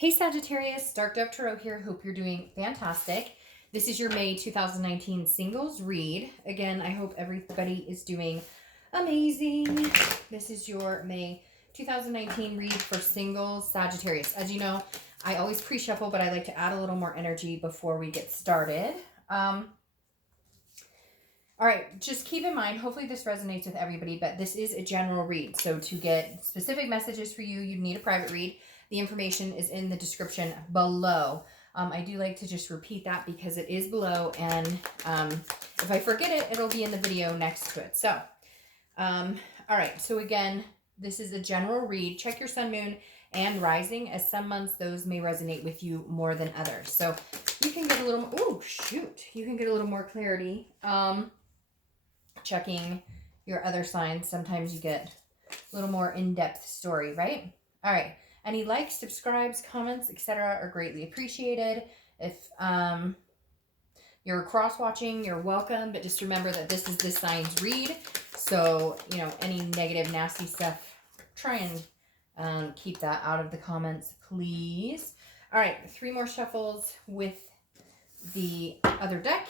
Hey Sagittarius, Dark Dove Tarot here. Hope you're doing fantastic. This is your May 2019 singles read. Again, I hope everybody is doing amazing. This is your May 2019 read for singles Sagittarius. As you know, I always pre-shuffle, but I like to add a little more energy before we get started. All right, just keep in mind, hopefully this resonates with everybody, but this is a general read. So to get specific messages for you, you need a private read. The information is in the description below. I do like to just repeat that because it is below, and if I forget it, it'll be in the video next to it. So, all right, so again, this is a general read. Check your sun, moon, and rising, as some months those may resonate with you more than others. So you can get a little, you can get a little more clarity. Checking your other signs, sometimes you get a little more in-depth story, right? All right. Any likes, subscribes, comments, etc. are greatly appreciated. If you're cross-watching, you're welcome, but just remember that this is this sign's read. So, you know, any negative, nasty stuff, try and keep that out of the comments, please. All right, 3 more shuffles with the other deck,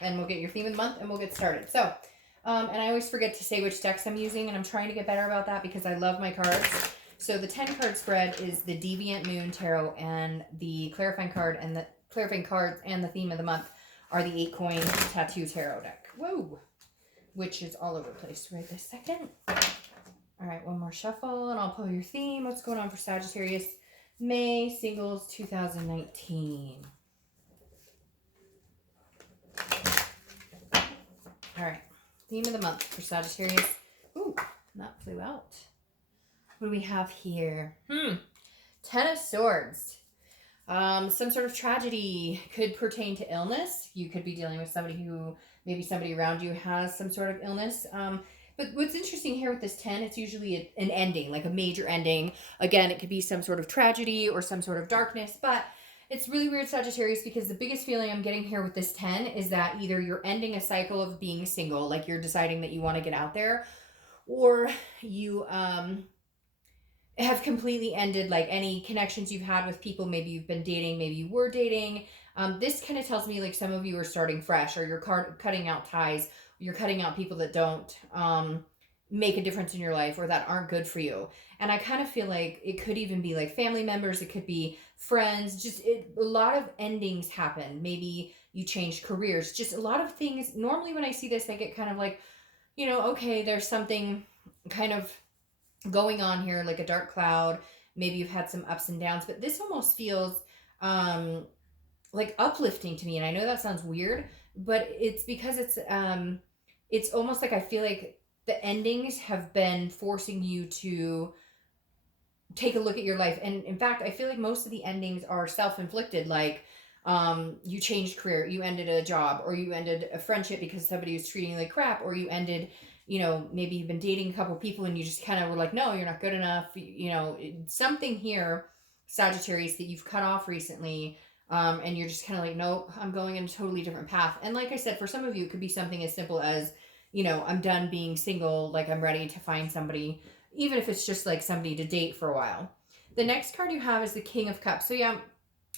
and we'll get your theme of the month, and we'll get started. So, and I always forget to say which decks I'm using, and I'm trying to get better about that because I love my cards. So the 10-card spread is the Deviant Moon Tarot, and the clarifying card and the clarifying cards and the theme of the month are the 8-coin Tattoo Tarot deck. Whoa! Which is all over the place right this second. All right, one more shuffle, and I'll pull your theme. What's going on for Sagittarius May Singles 2019? All right. Theme of the month for Sagittarius. Ooh, that flew out. What do we have here? 10 of Swords. Some sort of tragedy could pertain to illness. You could be dealing with somebody who, maybe somebody around you has some sort of illness. But what's interesting here with this 10, it's usually an ending, like a major ending. Again, it could be some sort of tragedy or some sort of darkness, but it's really weird, Sagittarius, because the biggest feeling I'm getting here with this 10 is that either you're ending a cycle of being single, like you're deciding that you want to get out there, or you have completely ended like any connections you've had with people. Maybe you've been dating, maybe you were dating. This kind of tells me like some of you are starting fresh, or you're cutting out ties, you're cutting out people that don't make a difference in your life or that aren't good for you. And I kind of feel like it could even be like family members, it could be friends, just a lot of endings happen. Maybe you changed careers, just a lot of things. Normally when I see this, I get kind of like, you know, okay, there's something kind of going on here, like a dark cloud. Maybe you've had some ups and downs, but this almost feels like uplifting to me. And I know that sounds weird, but it's because it's almost like I feel like the endings have been forcing you to take a look at your life. And in fact, I feel like most of the endings are self-inflicted. Like you changed career, you ended a job, or you ended a friendship because somebody was treating you like crap, or you ended, you know, maybe you've been dating a couple people and you just kind of were like, no, you're not good enough. You know, something here, Sagittarius, that you've cut off recently. And you're just kind of like, nope, I'm going in a totally different path. And like I said, for some of you, it could be something as simple as, you know, I'm done being single, like I'm ready to find somebody, even if it's just like somebody to date for a while. The next card you have is the King of Cups. So yeah,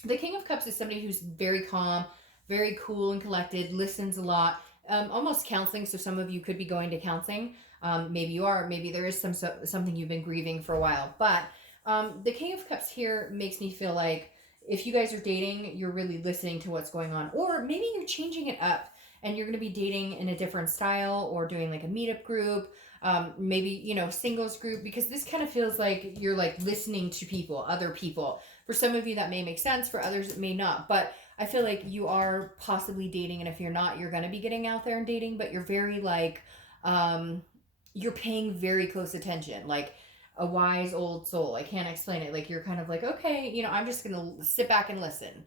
the King of Cups is somebody who's very calm, very cool and collected, listens a lot, almost counseling. So some of you could be going to counseling. Maybe you are, maybe there is something you've been grieving for a while. But the King of Cups here makes me feel like if you guys are dating, you're really listening to what's going on. Or maybe you're changing it up and you're going to be dating in a different style, or doing like a meetup group, maybe, you know, singles group, because this kind of feels like you're like listening to people, other people. For some of you that may make sense, for others it may not, but I feel like you are possibly dating, and if you're not, you're going to be getting out there and dating, but you're very like, you're paying very close attention, like a wise old soul. I can't explain it. Like you're kind of like, okay, you know, I'm just going to sit back and listen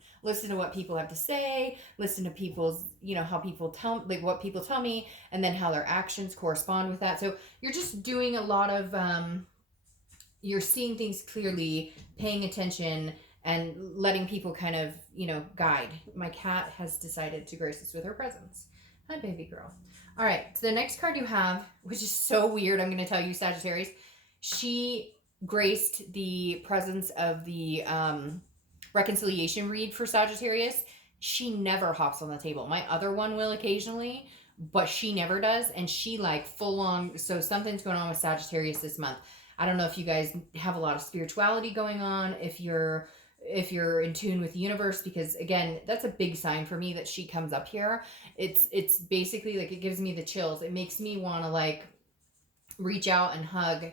to what people have to say, listen to people's, you know, how people tell, like what people tell me, and then how their actions correspond with that. So you're just doing a lot of, you're seeing things clearly, paying attention, and letting people kind of, you know, guide. My cat has decided to grace us with her presence. Hi, baby girl. All right. So the next card you have, which is so weird, I'm going to tell you, Sagittarius, she graced the presence of the reconciliation read for Sagittarius, she never hops on the table. My other one will occasionally, but she never does. And she like full on. So something's going on with Sagittarius this month. I don't know if you guys have a lot of spirituality going on, if you're in tune with the universe, because again, that's a big sign for me that she comes up here. It's basically like, it gives me the chills. It makes me want to like reach out and hug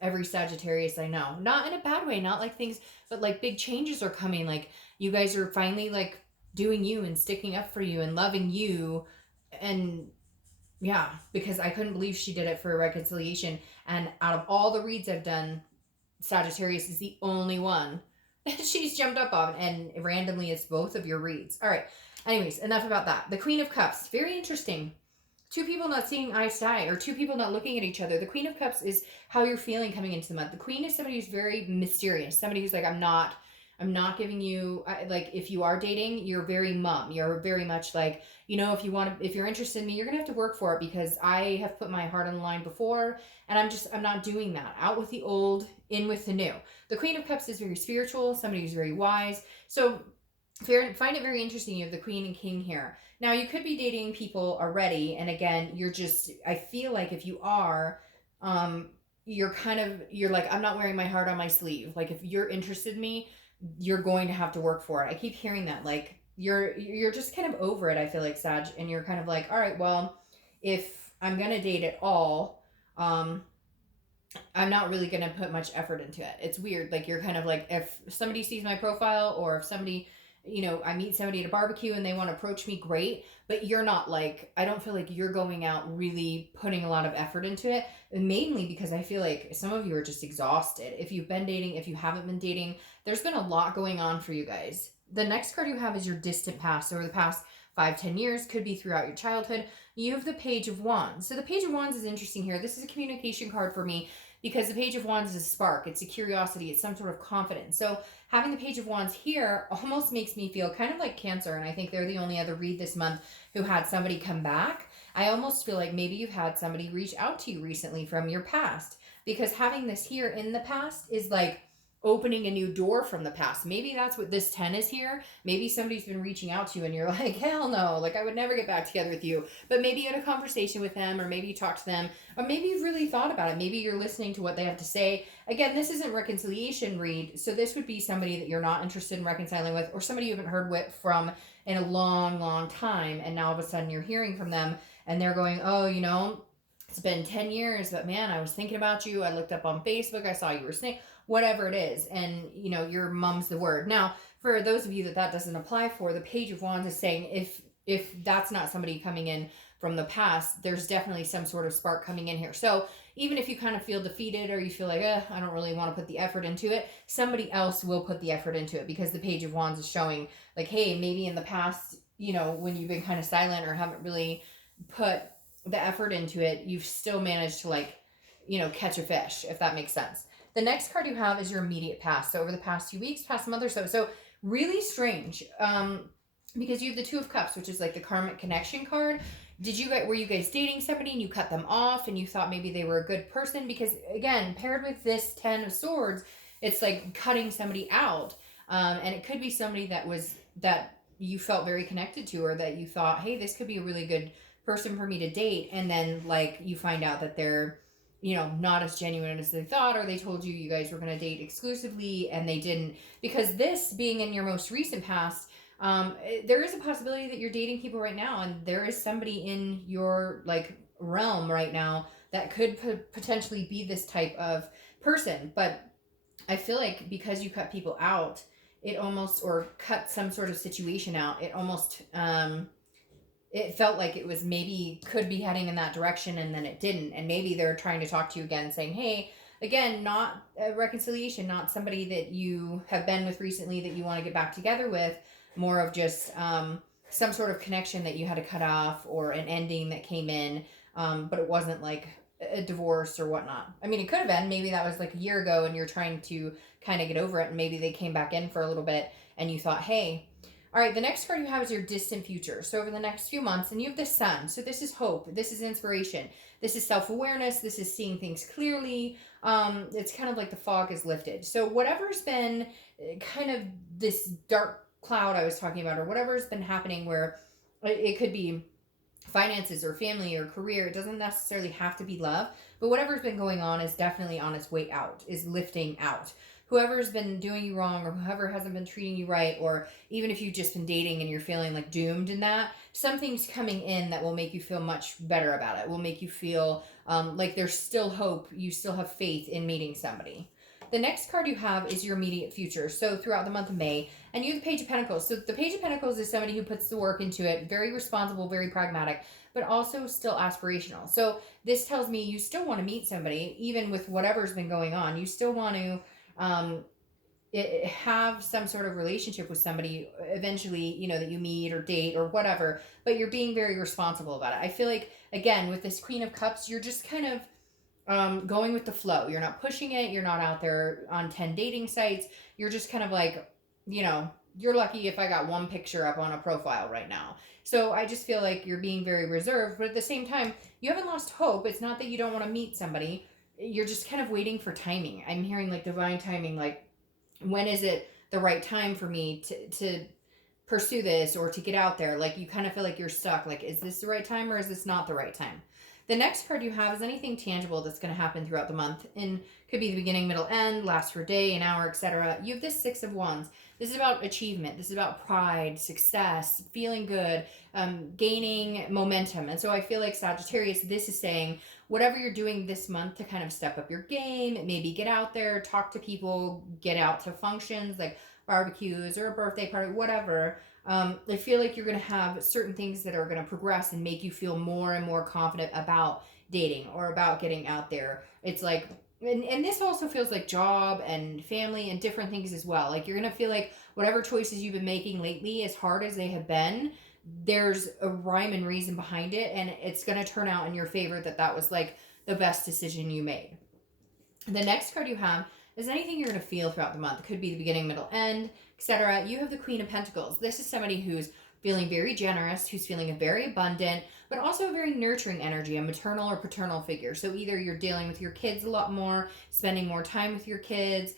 every Sagittarius I know. Not in a bad way, not like things, but like big changes are coming. Like you guys are finally like doing you and sticking up for you and loving you. And yeah, because I couldn't believe she did it for a reconciliation. And out of all the reads I've done, Sagittarius is the only one that she's jumped up on. And randomly, it's both of your reads. All right. Anyways, enough about that. The Queen of Cups. Very interesting. Two people not seeing eye to eye, or two people not looking at each other. The Queen of Cups is how you're feeling coming into the month. The Queen is somebody who's very mysterious. Somebody who's like, I'm not giving you, like, if you are dating, you're very mum. You're very much like, you know, if you're interested in me, you're going to have to work for it, because I have put my heart on the line before, and I'm not doing that. Out with the old, in with the new. The Queen of Cups is very spiritual, somebody who's very wise. So find it very interesting. You have the Queen and King here. Now, you could be dating people already, and again, I feel like if you are, you're like, I'm not wearing my heart on my sleeve. Like, if you're interested in me, you're going to have to work for it. I keep hearing that, like, you're just kind of over it, I feel like, Sag, and you're kind of like, all right, well, if I'm going to date at all, I'm not really going to put much effort into it. It's weird. Like, you're kind of like, if somebody sees my profile, or if somebody, you know, I meet somebody at a barbecue and they want to approach me, great. But you're not like, I don't feel like you're going out really putting a lot of effort into it. Mainly because I feel like some of you are just exhausted. If you've been dating, if you haven't been dating, there's been a lot going on for you guys. The next card you have is your distant past, over the past 5-10 years, could be throughout your childhood. You have the Page of Wands. So the Page of Wands is interesting here. This is a communication card for me, because the Page of Wands is a spark. It's a curiosity. It's some sort of confidence. So having the Page of Wands here almost makes me feel kind of like Cancer, and I think they're the only other read this month who had somebody come back. I almost feel like maybe you've had somebody reach out to you recently from your past, because having this here in the past is like opening a new door from the past. Maybe that's what this 10 is here. Maybe somebody's been reaching out to you and you're like, hell no, like I would never get back together with you. But maybe you had a conversation with them, or maybe you talked to them, or maybe you've really thought about it. Maybe you're listening to what they have to say. Again, this isn't reconciliation read, so this would be somebody that you're not interested in reconciling with, or somebody you haven't heard from in a long, long time, and now all of a sudden you're hearing from them and they're going, oh, you know, it's been 10 years, but man, I was thinking about you. I looked up on Facebook. I saw you were snake, whatever it is. And, you know, your mum's the word. Now, for those of you that doesn't apply for, the Page of Wands is saying if that's not somebody coming in from the past, there's definitely some sort of spark coming in here. So even if you kind of feel defeated, or you feel like, I don't really want to put the effort into it, somebody else will put the effort into it, because the Page of Wands is showing like, hey, maybe in the past, you know, when you've been kind of silent or haven't really put the effort into it, you've still managed to, like, you know, catch a fish, if that makes sense. The next card you have is your immediate past. So over the past 2 weeks, past month or so. So really strange, because you have the Two of Cups, which is like the karmic connection card. Were you guys dating somebody and you cut them off and you thought maybe they were a good person? Because again, paired with this 10 of Swords, it's like cutting somebody out. And it could be somebody that you felt very connected to, or that you thought, hey, this could be a really good person for me to date, and then like you find out that they're, you know, not as genuine as they thought, or they told you guys were going to date exclusively and they didn't. Because this being in your most recent past, there is a possibility that you're dating people right now, and there is somebody in your like realm right now that could potentially be this type of person. But I feel like because you cut people out, it almost, or cut some sort of situation out, it almost it felt like it was maybe could be heading in that direction, and then it didn't. And maybe they're trying to talk to you again, saying, hey, again, not a reconciliation, not somebody that you have been with recently that you want to get back together with, more of just some sort of connection that you had to cut off, or an ending that came in, but it wasn't like a divorce or whatnot. I mean, it could have been, maybe that was like a year ago and you're trying to kind of get over it, and maybe they came back in for a little bit and you thought, hey, All right, the next card you have is your distant future. So over the next few months, and you have the sun. So this is hope. This is inspiration. This is self-awareness. This is seeing things clearly. It's kind of like the fog is lifted. So whatever's been kind of this dark cloud I was talking about, or whatever's been happening where it could be finances or family or career, it doesn't necessarily have to be love, but whatever's been going on is definitely on its way out, is lifting out. Whoever's been doing you wrong, or whoever hasn't been treating you right, or even if you've just been dating and you're feeling like doomed in that, something's coming in that will make you feel much better about it, will make you feel like there's still hope, you still have faith in meeting somebody. The next card you have is your immediate future. So throughout the month of May, and you have the Page of Pentacles. So the Page of Pentacles is somebody who puts the work into it, very responsible, very pragmatic, but also still aspirational. So this tells me you still want to meet somebody, even with whatever's been going on. You still want to have some sort of relationship with somebody eventually, you know, that you meet or date or whatever, but you're being very responsible about it. I feel like, again, with this Queen of Cups, you're just kind of going with the flow. You're not pushing it. You're not out there on 10 dating sites. You're just kind of like, you know, you're lucky if I got one picture up on a profile right now. So I just feel like you're being very reserved, but at the same time, you haven't lost hope. It's not that you don't want to meet somebody. You're just kind of waiting for timing. I'm hearing like divine timing, like when is it the right time for me to pursue this or to get out there? Like you kind of feel like you're stuck. Like, is this the right time or is this not the right time? The next card you have is anything tangible that's going to happen throughout the month, and could be the beginning, middle, end, last for a day, an hour, etc. You have this Six of Wands. This is about achievement. This is about pride, success, feeling good, gaining momentum. And so I feel like Sagittarius, this is saying whatever you're doing this month to kind of step up your game, maybe get out there, talk to people, get out to functions like barbecues or a birthday party, whatever. I feel like you're going to have certain things that are going to progress and make you feel more and more confident about dating or about getting out there. It's like, and this also feels like job and family and different things as well. Like you're going to feel like whatever choices you've been making lately, as hard as they have been, there's a rhyme and reason behind it. And it's going to turn out in your favor that was like the best decision you made. The next card you have is anything you're going to feel throughout the month. It could be the beginning, middle, end, etc. You have the Queen of Pentacles. This is somebody who's feeling very generous, who's feeling very abundant, but also a very nurturing energy, a maternal or paternal figure. So either you're dealing with your kids a lot more, spending more time with your kids,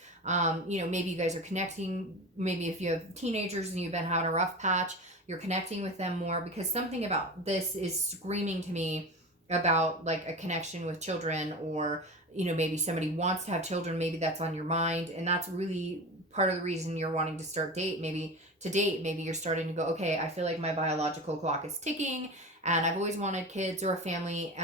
you know, maybe you guys are connecting, maybe if you have teenagers and you've been having a rough patch, you're connecting with them more, because something about this is screaming to me about like a connection with children, or you know, maybe somebody wants to have children, maybe that's on your mind, and that's really part of the reason you're wanting to start maybe you're starting to go, okay, I feel like my biological clock is ticking and I've always wanted kids or a family,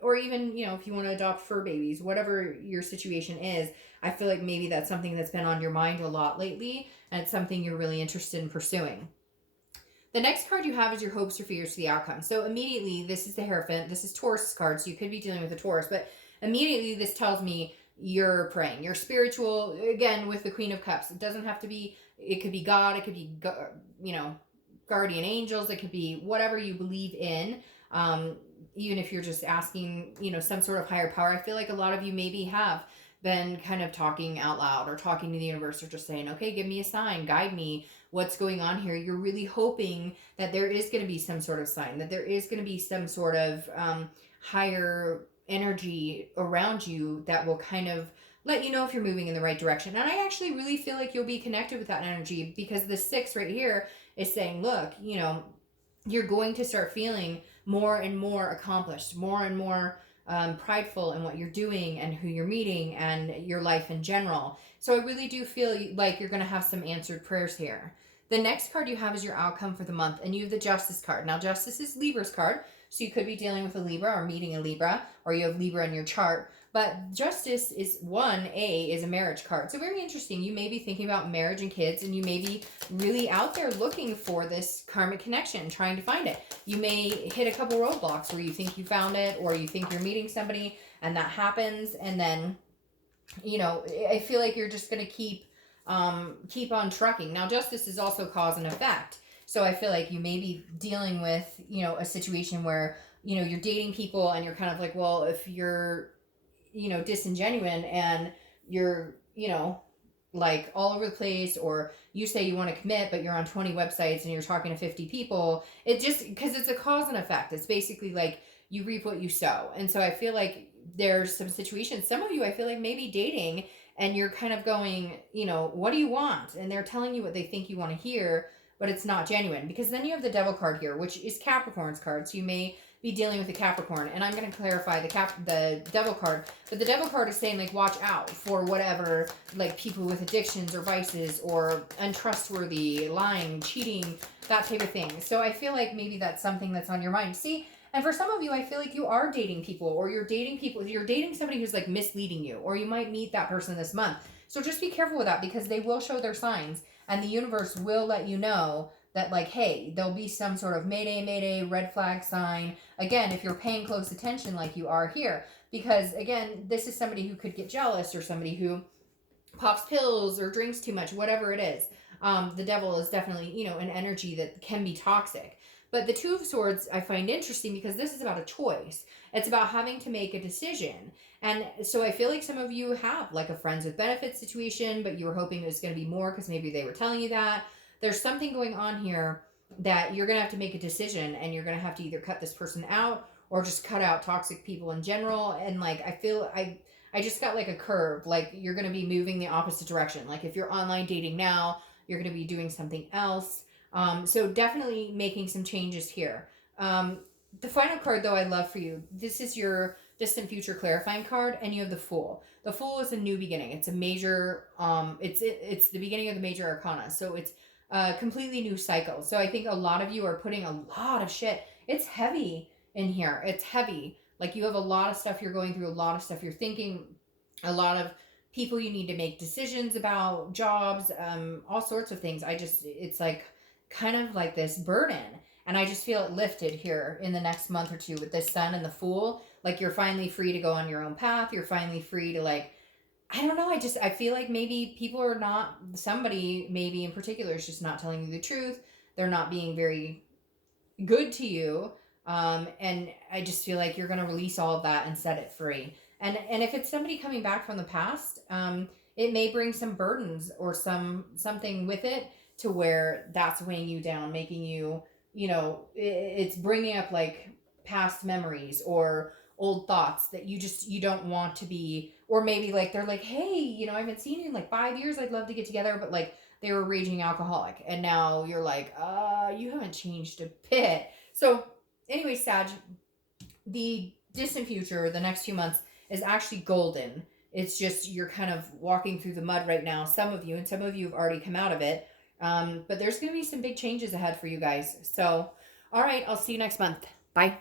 or even, you know, if you want to adopt fur babies, whatever your situation is, I feel like maybe that's something that's been on your mind a lot lately, and it's something you're really interested in pursuing. The next card you have is your hopes or fears to the outcome. So immediately, this is the Hierophant. This is Taurus card, so you could be dealing with a Taurus, but immediately this tells me you're praying. You're spiritual, again, with the Queen of Cups. It doesn't have to be, it could be God, it could be, you know, guardian angels, it could be whatever you believe in. Even if you're just asking, you know, some sort of higher power. I feel like a lot of you maybe have been kind of talking out loud or talking to the universe, or just saying, okay, give me a sign, guide me, what's going on here. You're really hoping that there is going to be some sort of sign, that there is going to be some sort of higher energy around you that will kind of let you know if you're moving in the right direction. And I actually really feel like you'll be connected with that energy, because the 6 right here is saying, look, you know, you're going to start feeling more and more accomplished, more and more prideful in what you're doing and who you're meeting and your life in general. So I really do feel like you're going to have some answered prayers here. The next card you have is your outcome for the month, and you have the Justice card. Now, Justice is Libra's card, so you could be dealing with a Libra or meeting a Libra, or you have Libra in your chart. But Justice is a marriage card. So very interesting. You may be thinking about marriage and kids, and you may be really out there looking for this karmic connection, trying to find it. You may hit a couple roadblocks where you think you found it, or you think you're meeting somebody and that happens. And then, you know, I feel like you're just going to keep on trucking. Now, Justice is also cause and effect. So I feel like you may be dealing with, you know, a situation where, you know, you're dating people and you're kind of like, well, if you're, you know, disingenuine and you're, you know, like all over the place, or you say you want to commit, but you're on 20 websites and you're talking to 50 people. It just, because it's a cause and effect. It's basically like you reap what you sow. And so I feel like there's some situations, some of you, I feel like maybe dating and you're kind of going, you know, what do you want? And they're telling you what they think you want to hear, but it's not genuine. Because then you have the devil card here, which is Capricorn's card. So you may be dealing with a Capricorn, and I'm going to clarify the devil card, but the devil card is saying like watch out for whatever, like people with addictions or vices or untrustworthy, lying, cheating, that type of thing. So I feel like maybe that's something that's on your mind. See, and for some of you, I feel like you are dating people, or you're dating somebody who's like misleading you, or you might meet that person this month. So just be careful with that, because they will show their signs, and the universe will let you know that, like, hey, there'll be some sort of mayday, mayday, red flag sign. Again, if you're paying close attention like you are here. Because, again, this is somebody who could get jealous, or somebody who pops pills or drinks too much, whatever it is. The devil is definitely, you know, an energy that can be toxic. But the Two of Swords I find interesting, because this is about a choice. It's about having to make a decision. And so I feel like some of you have like a friends with benefits situation, but you were hoping it was going to be more because maybe they were telling you that. There's something going on here that you're going to have to make a decision, and you're going to have to either cut this person out or just cut out toxic people in general. And like, I feel I just got like a curve, like you're going to be moving the opposite direction. Like if you're online dating now, you're going to be doing something else. So definitely making some changes here. The final card though I love for you, this is your distant future clarifying card, and you have the Fool. The Fool is a new beginning. It's a major, it's the beginning of the major arcana. So it's a completely new cycle. So I think a lot of you are putting a lot of shit. It's heavy in here. It's heavy. Like you have a lot of stuff you're going through, a lot of stuff you're thinking, a lot of people you need to make decisions about, jobs, all sorts of things. It's like kind of like this burden. And I just feel it lifted here in the next month or two with this Sun and the Fool. Like you're finally free to go on your own path. You're finally free to, like, I don't know. I feel like maybe people are not, somebody maybe in particular is just not telling you the truth. They're not being very good to you. And I just feel like you're going to release all of that and set it free. And if it's somebody coming back from the past, it may bring some burdens or something with it, to where that's weighing you down, making you, you know, it's bringing up like past memories or old thoughts that you don't want to be. Or maybe like they're like, hey, you know, I haven't seen you in like 5 years, I'd love to get together, but like they were a raging alcoholic, and now you're like, you haven't changed a bit. So anyway, Sag, the distant future, the next few months, is actually golden. It's just you're kind of walking through the mud right now, some of you, and some of you have already come out of it. But there's going to be some big changes ahead for you guys. So, all right, I'll see you next month. Bye.